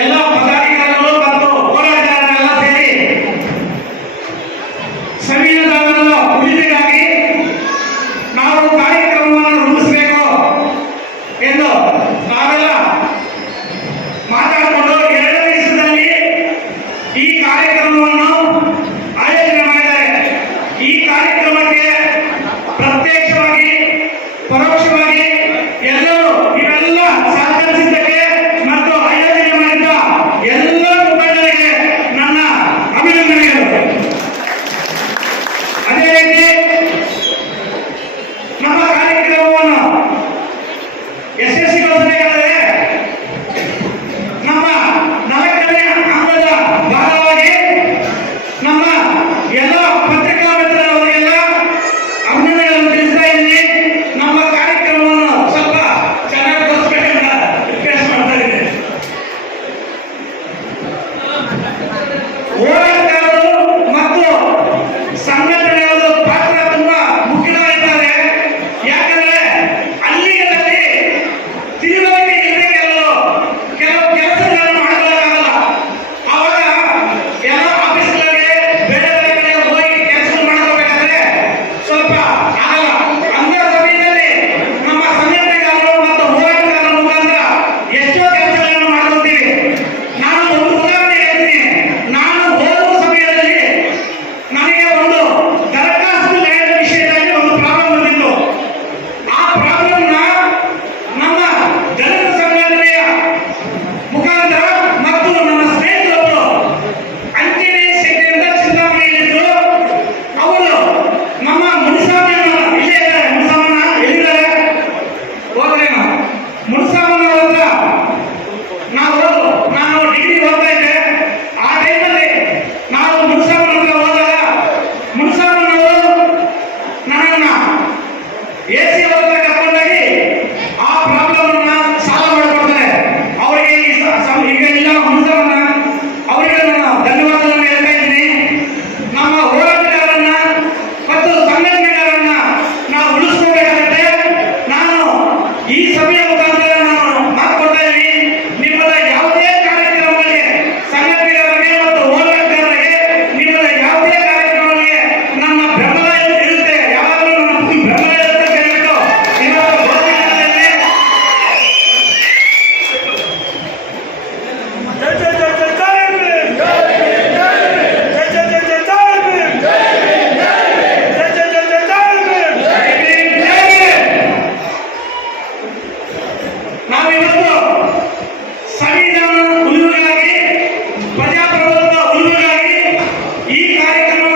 ಎಲ್ಲ ಪದಾಧಿಕಾರಿಗಳು ಮತ್ತು ಹೋರಾಟಗಾರರೆಲ್ಲ ಸೇರಿ ಸಂವಿಧಾನದ ಉಳಿದೆಗಾಗಿ ನಾವು ಕಾರ್ಯಕ್ರಮವನ್ನು ರೂಪಿಸಬೇಕು ಎಂದು ನಾವೆಲ್ಲ ಮಾತಾಡಿಕೊಂಡು ಎರಡು ದಿವಸದಲ್ಲಿ ಈ ಕಾರ್ಯಕ್ರಮವನ್ನು ಆಯೋಜನೆ ಮಾಡಿದ್ದಾರೆ. ಈ ಕಾರ್ಯಕ್ರಮಕ್ಕೆ ಪ್ರತ್ಯಕ್ಷವಾಗಿ, ಪರೋಕ್ಷವಾಗಿ ప్రజాప్రభుత్వ ఉన్నారు ఈ కార్యక్రమం